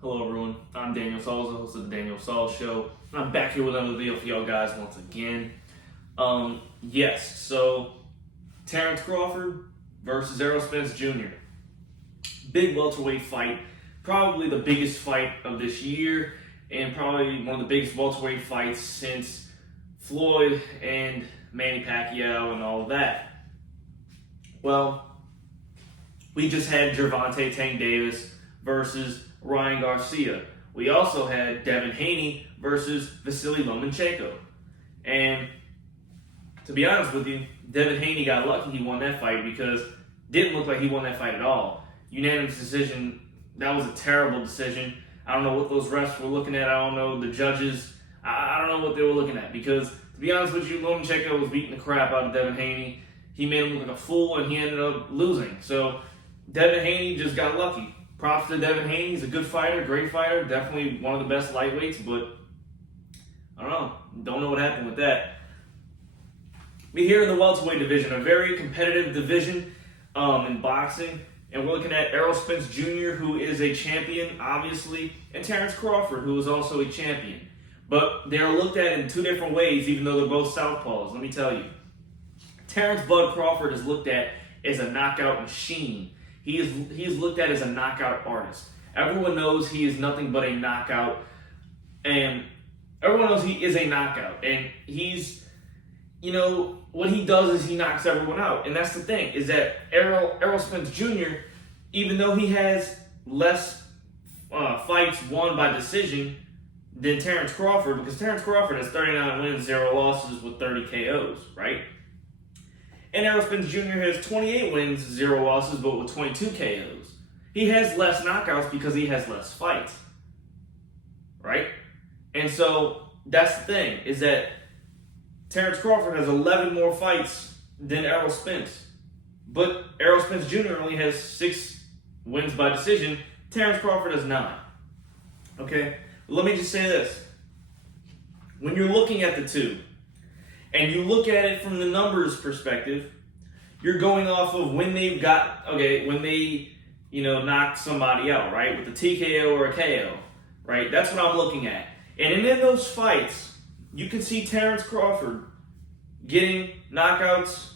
Hello everyone, I'm Daniel Sauls, the host of the Daniel Sauls Show. And I'm back here with another video for y'all guys once again. So Terrence Crawford versus Spence Jr. Big welterweight fight, probably the biggest fight of this year, and probably one of the biggest welterweight fights since Floyd and Manny Pacquiao and all of that. Well, we just had Gervonta Tank Davis versus Ryan Garcia. We also had Devin Haney versus Vasily Lomachenko. And to be honest with you, Devin Haney got lucky he won that fight because it didn't look like he won that fight at all. Unanimous decision. That was a terrible decision. I don't know what those refs were looking at. I don't know the judges. I don't know what they were looking at because, to be honest with you, Lomachenko was beating the crap out of Devin Haney. He made him look like a fool, and he ended up losing. So Devin Haney just got lucky. Props to Devin Haney. He's a good fighter, great fighter, definitely one of the best lightweights, but I don't know what happened with that. We're here in the welterweight division, a very competitive division in boxing, and we're looking at Spence Jr., who is a champion, obviously, and Terrence Crawford, who is also a champion. But they are looked at in two different ways, even though they're both southpaws. Let me tell you. Terrence Bud Crawford is looked at as a knockout machine. He is looked at as a knockout artist. Everyone knows he is nothing but a knockout, and everyone knows he is a knockout. And he's, what he does is he knocks everyone out. And that's the thing, is that Errol Spence Jr., even though he has less fights won by decision than Terrence Crawford, because Terrence Crawford has 39 wins, 0 losses with 30 KOs, right? And Errol Spence Jr. has 28 wins, 0 losses, but with 22 KOs. He has less knockouts because he has less fights, right? And so that's the thing, is that Terrence Crawford has 11 more fights than Errol Spence. But Errol Spence Jr. only has 6 wins by decision. Terrence Crawford has 9. Okay? Let me just say this. When you're looking at the two, and you look at it from the numbers perspective, you're going off of when they've when they, knocked somebody out, right? With a TKO or a KO, right? That's what I'm looking at. And in those fights, you can see Terrence Crawford getting knockouts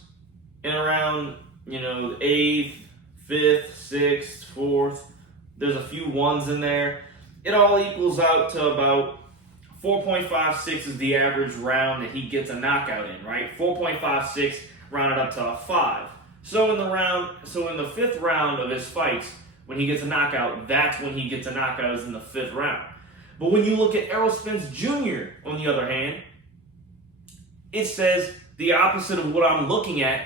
in around, the 8th, 5th, 6th, 4th. There's a few ones in there. It all equals out to about 4.56 is the average round that he gets a knockout in, right? 4.56 rounded up to a 5. So in the 5th round of his fights, when he gets a knockout, that's when he gets a knockout, is in the 5th round. But when you look at Errol Spence Jr., on the other hand, it says the opposite of what I'm looking at.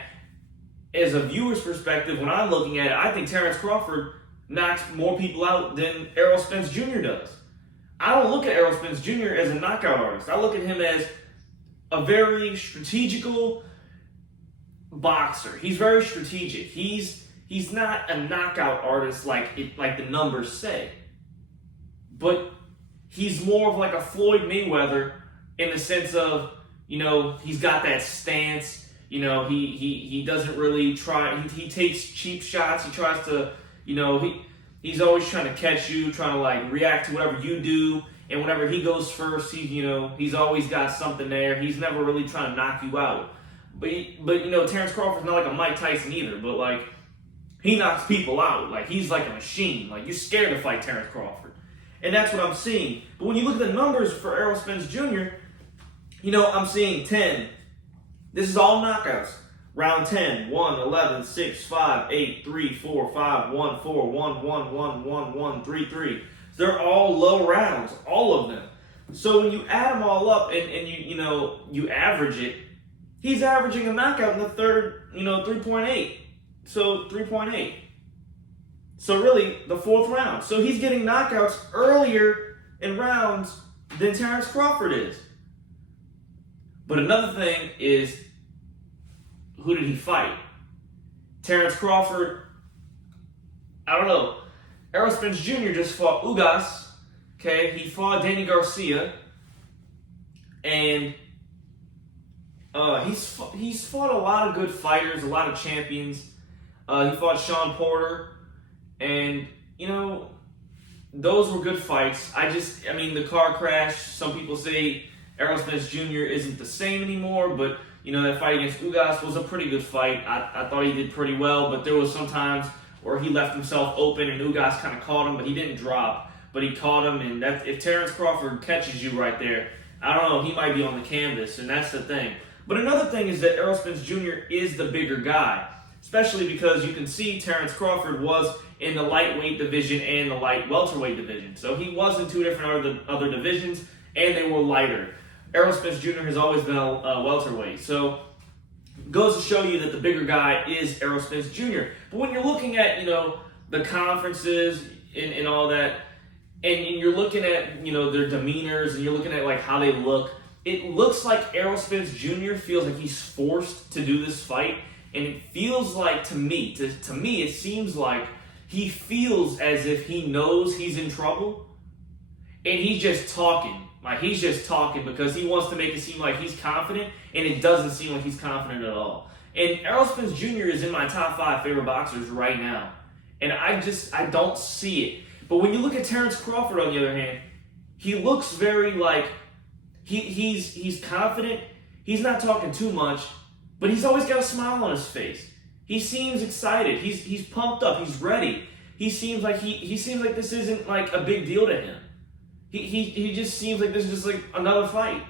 As a viewer's perspective, when I'm looking at it, I think Terrence Crawford knocks more people out than Errol Spence Jr. does. I don't look at Errol Spence Jr. as a knockout artist. I look at him as a very strategical boxer. He's very strategic. He's not a knockout artist like the numbers say. But he's more of like a Floyd Mayweather in the sense of, he's got that stance. He doesn't really try. He takes cheap shots. He tries to, he's always trying to catch you, trying to react to whatever you do. And whenever he goes first, he's always got something there. He's never really trying to knock you out. But Terrence Crawford's not like a Mike Tyson either. But he knocks people out. He's like a machine. You're scared to fight Terrence Crawford. And that's what I'm seeing. But when you look at the numbers for Errol Spence Jr., I'm seeing 10. This is all knockouts. Round 10, 1, 11, 6, 5, 8, 3, 4, 5, 1, 4, 1, 1, 1, 1, 1, 3, 3. They're all low rounds, all of them. So when you add them all up and you average it, he's averaging a knockout in the third, 3.8. So 3.8. So really, the 4th round. So he's getting knockouts earlier in rounds than Terrence Crawford is. But another thing is, who did he fight? Terrence Crawford, I don't know. Errol Spence Jr. just fought Ugas. Okay, he fought Danny Garcia. And he's fought a lot of good fighters, a lot of champions. He fought Sean Porter. And, those were good fights. I mean, the car crash, some people say Errol Spence Jr. isn't the same anymore, but, that fight against Ugas was a pretty good fight. I thought he did pretty well, but there was some times where he left himself open and Ugas kind of caught him, but he didn't drop, but he caught him, and if Terrence Crawford catches you right there, I don't know, he might be on the canvas, and that's the thing. But another thing is that Errol Spence Jr. is the bigger guy, especially because you can see Terrence Crawford was in the lightweight division and the light welterweight division. So he was in two different other divisions, and they were lighter. Errol Spence Jr. has always been a welterweight. So it goes to show you that the bigger guy is Errol Spence Jr. But when you're looking at, the conferences and all that, and you're looking at, their demeanors, and you're looking at, like, how they look, it looks like Errol Spence Jr. feels like he's forced to do this fight. And it feels like, to me, it seems like he feels as if he knows he's in trouble, and he's just talking. Like, he's just talking because he wants to make it seem like he's confident, and it doesn't seem like he's confident at all. And Errol Spence Jr. is in my top 5 favorite boxers right now. And I don't see it. But when you look at Terrence Crawford, on the other hand, he looks very like he's confident. He's not talking too much, but he's always got a smile on his face. He seems excited. He's pumped up. He's ready. He seems like this isn't like a big deal to him. He just seems like this is just like another fight.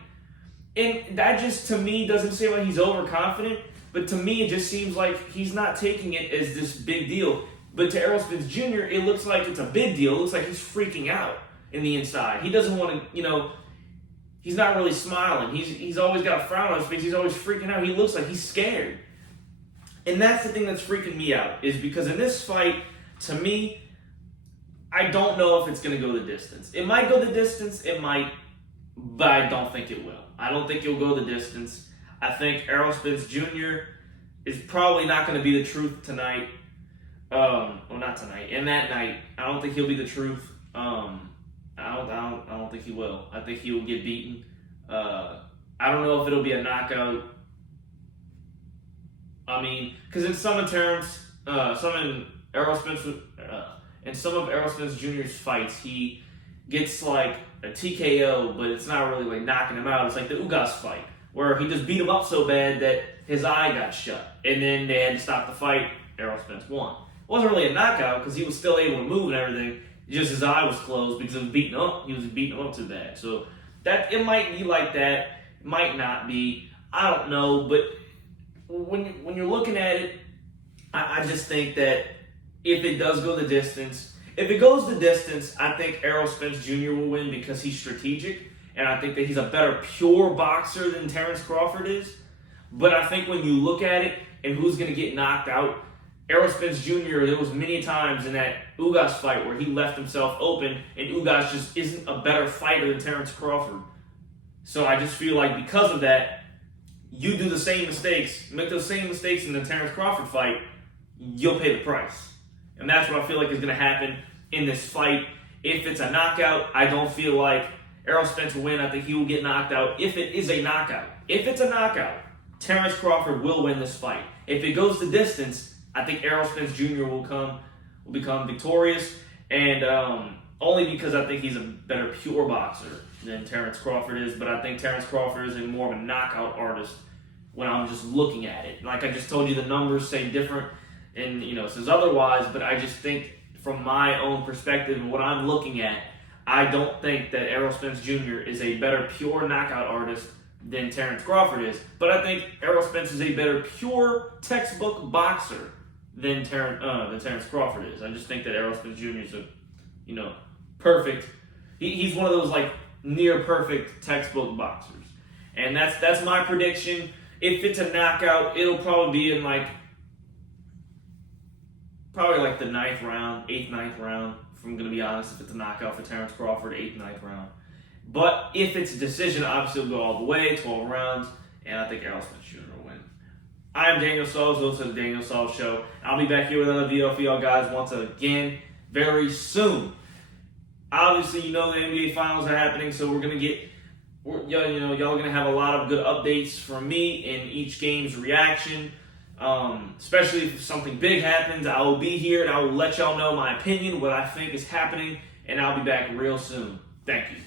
And that just, to me, doesn't seem like he's overconfident, but to me it just seems like he's not taking it as this big deal. But to Errol Spence Jr., it looks like it's a big deal. It looks like he's freaking out in the inside. He doesn't want to, he's not really smiling. He's always got a frown on his face. He's always freaking out. He looks like he's scared. And that's the thing that's freaking me out, is because in this fight, to me, I don't know if it's going to go the distance. It might go the distance, it might, but I don't think it will. I don't think it'll go the distance. I think Errol Spence Jr. is probably not going to be the truth tonight. Well, not tonight. And that night, I don't think he'll be the truth. I don't think he will. I think he will get beaten. I don't know if it'll be a knockout. I mean, because in some of Errol Spence, in some of Errol Spence Jr.'s fights, he gets like a TKO, but it's not really like knocking him out. It's like the Ugas fight, where he just beat him up so bad that his eye got shut, and then they had to stop the fight. Errol Spence won. It wasn't really a knockout because he was still able to move and everything. Just his eye was closed because he was beating him up too bad. So that it might be like that, it might not be. I don't know, but when you're looking at it, I just think that if it does go the distance, if it goes the distance, I think Errol Spence Jr. will win because he's strategic, and I think that he's a better pure boxer than Terrence Crawford is. But I think when you look at it and who's going to get knocked out, Errol Spence Jr., there was many times in that Ugas fight where he left himself open, and Ugas just isn't a better fighter than Terrence Crawford. So I just feel like because of that, you do the same mistakes, make those same mistakes in the Terrence Crawford fight, you'll pay the price. And that's what I feel like is going to happen in this fight. If it's a knockout, I don't feel like Errol Spence will win. I think he will get knocked out. If it is a knockout, Terrence Crawford will win this fight. If it goes the distance, I think Errol Spence Jr. will become victorious, and only because I think he's a better pure boxer than Terrence Crawford is. But I think Terrence Crawford is more of a knockout artist when I'm just looking at it. Like I just told you, the numbers say different, and it says otherwise. But I just think from my own perspective and what I'm looking at, I don't think that Errol Spence Jr. is a better pure knockout artist than Terrence Crawford is. But I think Errol Spence is a better pure textbook boxer than Terrence Crawford is. I just think that Errol Spence Jr. is perfect. He's one of those like near perfect textbook boxers, and that's my prediction. If it's a knockout, it'll probably be in like the 9th round, 8th, 9th round. If I'm gonna be honest, if it's a knockout for Terrence Crawford, 8th, 9th round. But if it's a decision, obviously it'll go all the way, 12 rounds, and I think Errol Spence Jr. will win. I am Daniel Sauls, host of the Daniel Sauls Show. I'll be back here with another video for y'all guys once again very soon. Obviously, the NBA Finals are happening, so y'all are gonna have a lot of good updates from me in each game's reaction. Especially if something big happens, I will be here and I will let y'all know my opinion, what I think is happening and I'll be back real soon. Thank you.